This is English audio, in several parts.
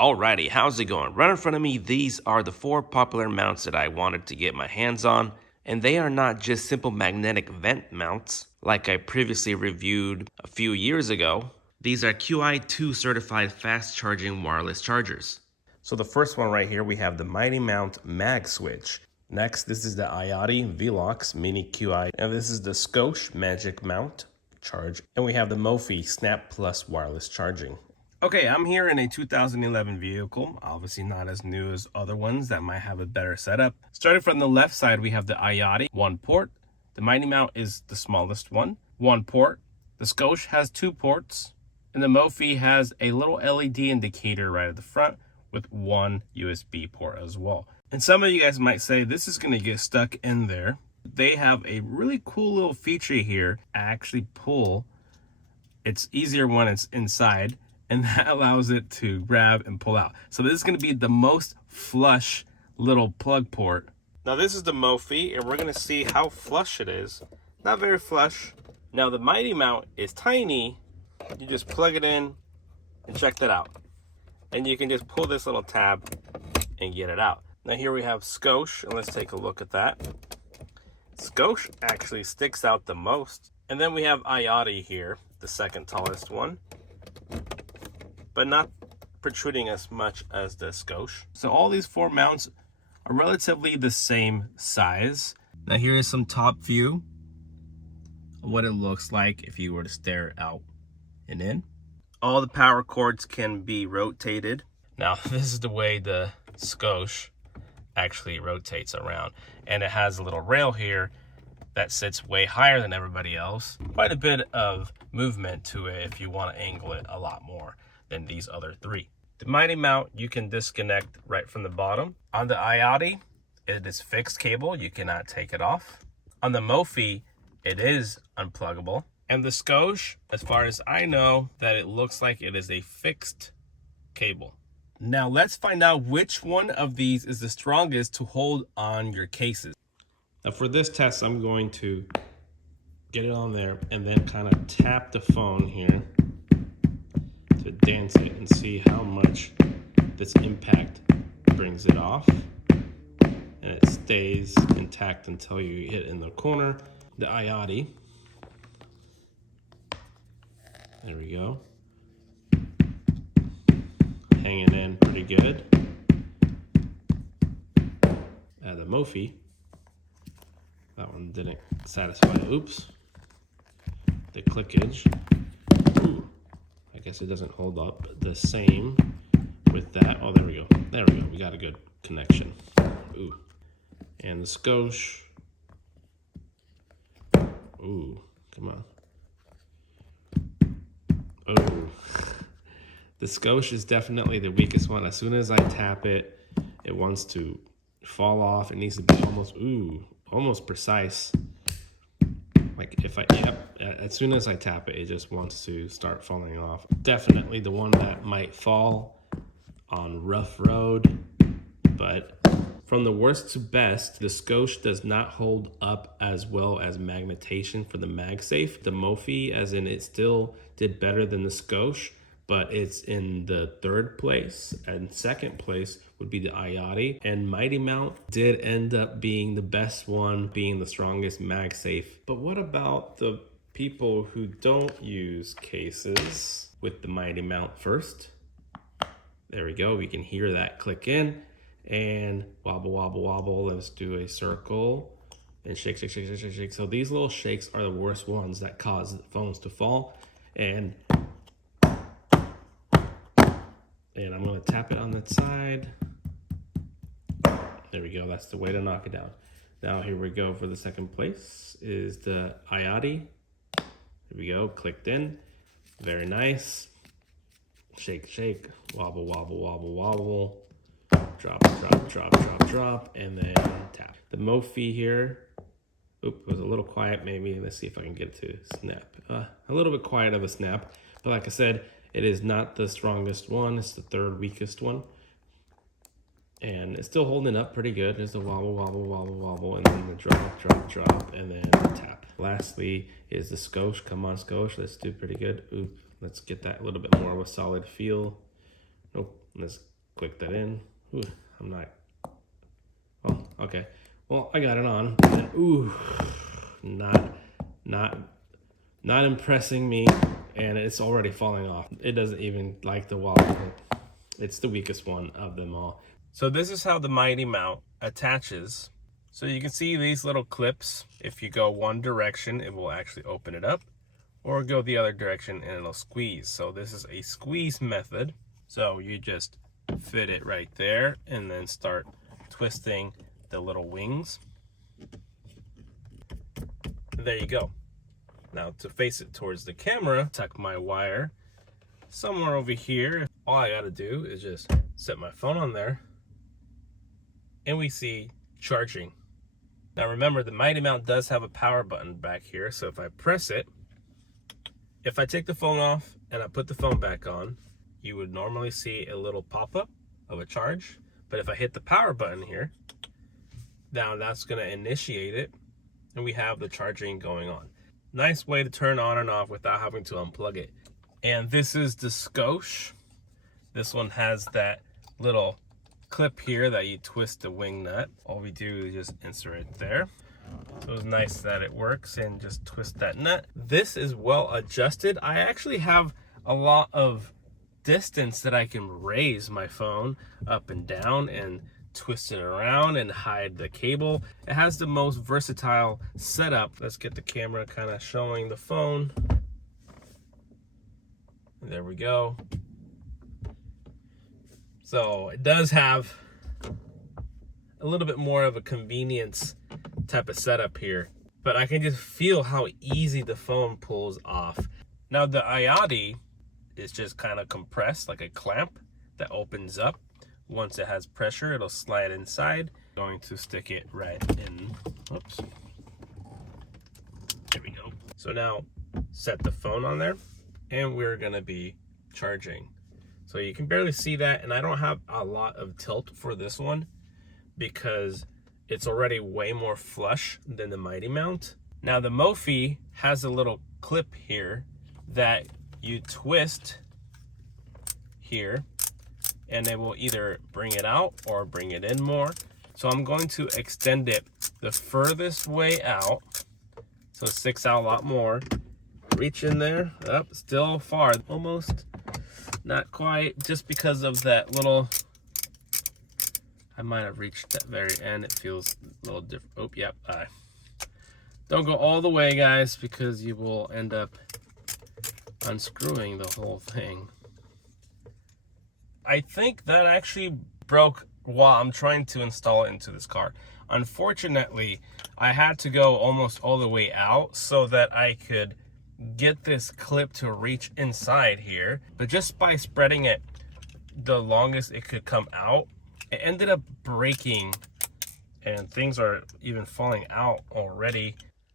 Alrighty, how's it going? Right in front of me, these are the 4 popular mounts that I wanted to get my hands on. And they are not just simple magnetic vent mounts like I previously reviewed a few years ago. These are Qi2 certified fast charging wireless chargers. So the first one right here, we have the Mighty Mount Mag Switch. Next, this is the iottei Velox Mini Qi. And this is the Scosche Magic Mount Charge. And we have the mophie Snap Plus wireless charging. Okay, I'm here in a 2011 vehicle, obviously not as new as other ones that might have a better setup. Starting from the left side, we have the iottei, 1 port. The Mighty Mount is the smallest one, 1 port. The Scosche has 2 ports, and the mophie has a little LED indicator right at the front with 1 USB port as well. And some of you guys might say, this is gonna get stuck in there. They have a really cool little feature here. I actually pull. It's easier when it's inside, and that allows it to grab and pull out. So this is gonna be the most flush little plug port. Now this is the mophie, and we're gonna see how flush it is. Not very flush. Now the Mighty Mount is tiny. You just plug it in and check that out. And you can just pull this little tab and get it out. Now here we have Scosche, and let's take a look at that. Scosche actually sticks out the most. And then we have iottei here, the second tallest one, but not protruding as much as the Scosche. So all these 4 mounts are relatively the same size. Now here is some top view of what it looks like if you were to stare out and in. All the power cords can be rotated. Now this is the way the Scosche actually rotates around, and it has a little rail here that sits way higher than everybody else. Quite a bit of movement to it if you want to angle it a lot more than these other 3. The Mighty Mount, you can disconnect right from the bottom. On the iottei, it is fixed cable. You cannot take it off. On the mophie, it is unpluggable. And the Scosche, as far as I know, that it looks like it is a fixed cable. Now let's find out which one of these is the strongest to hold on your cases. Now for this test, I'm going to get it on there and then kind of tap the phone here to dance it and see how much this impact brings it off. And it stays intact until you hit in the corner. The iottei. There we go. Hanging in pretty good. The mophie. That one didn't satisfy. Oops. The clickage. Ooh. I guess it doesn't hold up the same with that. Oh, there we go. There we go. We got a good connection. Ooh. And the Scosche. Ooh. Come on. Oh. The Scosche is definitely the weakest one. As soon as I tap it, it wants to fall off. It needs to be almost precise. Like if as soon as I tap it, it just wants to start falling off. Definitely the one that might fall on rough road, but from the worst to best, the Scosche does not hold up as well as magnetation for the MagSafe. The mophie, as in it still did better than the Scosche, but it's in the 3rd place, and 2nd place would be the iottei. And Mighty Mount did end up being the best one, being the strongest MagSafe. But what about the people who don't use cases with the Mighty Mount first? There we go, we can hear that click in, and wobble, wobble, wobble. Let's do a circle, and shake, shake, shake, shake, shake, shake. So these little shakes are the worst ones that cause the phones to fall. And I'm gonna tap it on that side. There we go, that's the way to knock it down. Now here we go for the 2nd place is the iottei. Here we go, clicked in, very nice. Shake, shake, wobble, wobble, wobble, wobble. Drop, drop, drop, drop, drop, and then tap. The mophie here, it was a little quiet maybe. Let's see if I can get it to snap. A little bit quiet of a snap, but like I said, it is not the strongest one. It's the 3rd weakest one. And it's still holding up pretty good. There's the wobble, wobble, wobble, wobble, and then the drop, drop, drop, and then tap. Lastly is the Scosche. Come on, Scosche. Let's do pretty good. Ooh, let's get that a little bit more of a solid feel. Nope. Let's click that in. Ooh, I'm not. Oh, okay. Well, I got it on. And, ooh, not impressing me, and it's already falling off. It doesn't even like the wallet. It's the weakest one of them all. So this is how the Mighty mount attaches. So you can see these little clips. If you go one direction, it will actually open it up, or go the other direction and it'll squeeze. So this is a squeeze method. So you just fit it right there and then start twisting the little wings. There you go. Now to face it towards the camera, tuck my wire somewhere over here. All I gotta do is just set my phone on there and we see charging. Now remember, the Mighty mount does have a power button back here. So if I press it, if I take the phone off and I put the phone back on, you would normally see a little pop-up of a charge. But if I hit the power button here, now that's gonna initiate it and we have the charging going on. Nice way to turn on and off without having to unplug it. And this is the Scosche. This one has that little clip here that you twist the wing nut. All we do is just insert it there. So it's nice that it works, and just twist that nut. This is well adjusted. I actually have a lot of distance that I can raise my phone up and down and twist it around and hide the cable. It has the most versatile setup. Let's get the camera kind of showing the phone. There we go. So it does have a little bit more of a convenience type of setup here, but I can just feel how easy the phone pulls off. Now the iottei is just kind of compressed like a clamp that opens up. Once it has pressure, it'll slide inside. Going to stick it right in. Oops. There we go. So now set the phone on there and we're gonna be charging. So you can barely see that, and I don't have a lot of tilt for this one because it's already way more flush than the Mighty mount. Now the mophie has a little clip here that you twist here, and it will either bring it out or bring it in more. So I'm going to extend it the furthest way out, so it sticks out a lot more. Reach in there, up, still far, almost, not quite, just because of that little, I might have reached that very end. It feels a little different. Oh, yep. Don't go all the way, guys, because you will end up unscrewing the whole thing. I think that actually broke while I'm trying to install it into this car. Unfortunately, I had to go almost all the way out so that I could get this clip to reach inside here. But just by spreading it the longest it could come out, it ended up breaking, and things are even falling out already.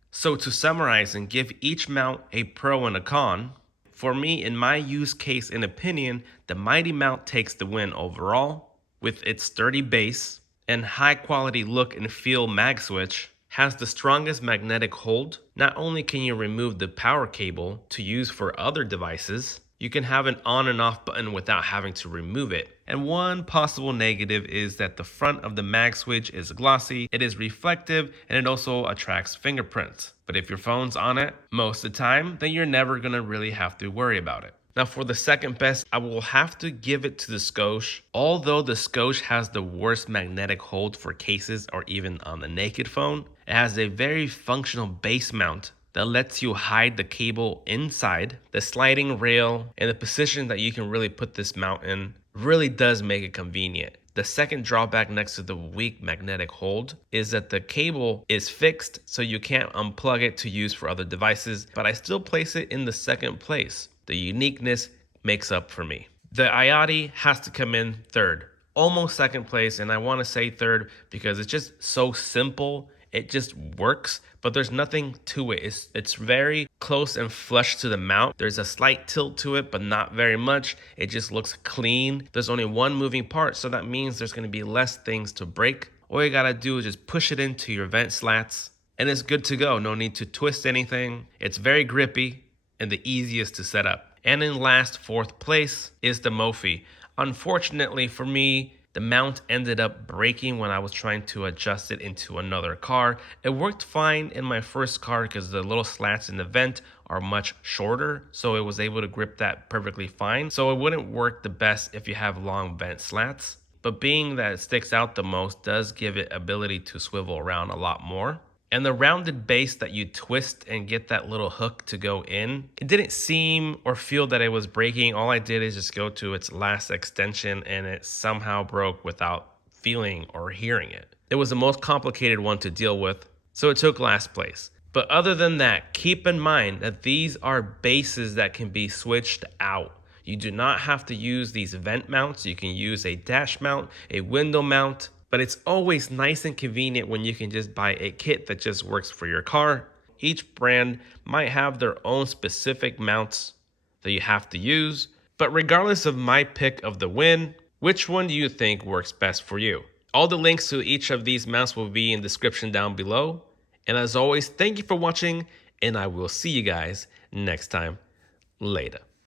So to summarize and give each mount a pro and a con, for me, in my use case and opinion, the Mighty mount takes the win overall. With its sturdy base and high quality look and feel mag switch, has the strongest magnetic hold. Not only can you remove the power cable to use for other devices, you can have an on and off button without having to remove it. And one possible negative is that the front of the mag switch is glossy, it is reflective, and it also attracts fingerprints. But if your phone's on it most of the time, then you're never gonna really have to worry about it. Now for the second best, I will have to give it to the Scosche. Although the Scosche has the worst magnetic hold for cases or even on the naked phone, it has a very functional base mount that lets you hide the cable inside. The sliding rail and the position that you can really put this mount in really does make it convenient. The second drawback next to the weak magnetic hold is that the cable is fixed, so you can't unplug it to use for other devices, but I still place it in the second place. The uniqueness makes up for me. The iottei has to come in third, almost second place, and I want to say third because it's just so simple. It just works, but there's nothing to it. It's very close and flush to the mount. There's a slight tilt to it, but not very much. It just looks clean. There's only one moving part, so that means there's going to be less things to break. All you got to do is just push it into your vent slats, and it's good to go. No need to twist anything. It's very grippy and the easiest to set up. And in last, fourth place is the mophie. Unfortunately for me, the mount ended up breaking when I was trying to adjust it into another car. It worked fine in my first car because the little slats in the vent are much shorter, so it was able to grip that perfectly fine. So it wouldn't work the best if you have long vent slats. But being that it sticks out the most does give it ability to swivel around a lot more. And the rounded base that you twist and get that little hook to go in, it didn't seem or feel that it was breaking. All I did is just go to its last extension and it somehow broke without feeling or hearing it. It was the most complicated one to deal with, so it took last place. But other than that, keep in mind that these are bases that can be switched out. You do not have to use these vent mounts. You can use a dash mount, a window mount, but it's always nice and convenient when you can just buy a kit that just works for your car. Each brand might have their own specific mounts that you have to use, but regardless of my pick of the win, which one do you think works best for you? All the links to each of these mounts will be in the description down below. And as always, thank you for watching, and I will see you guys next time. Later.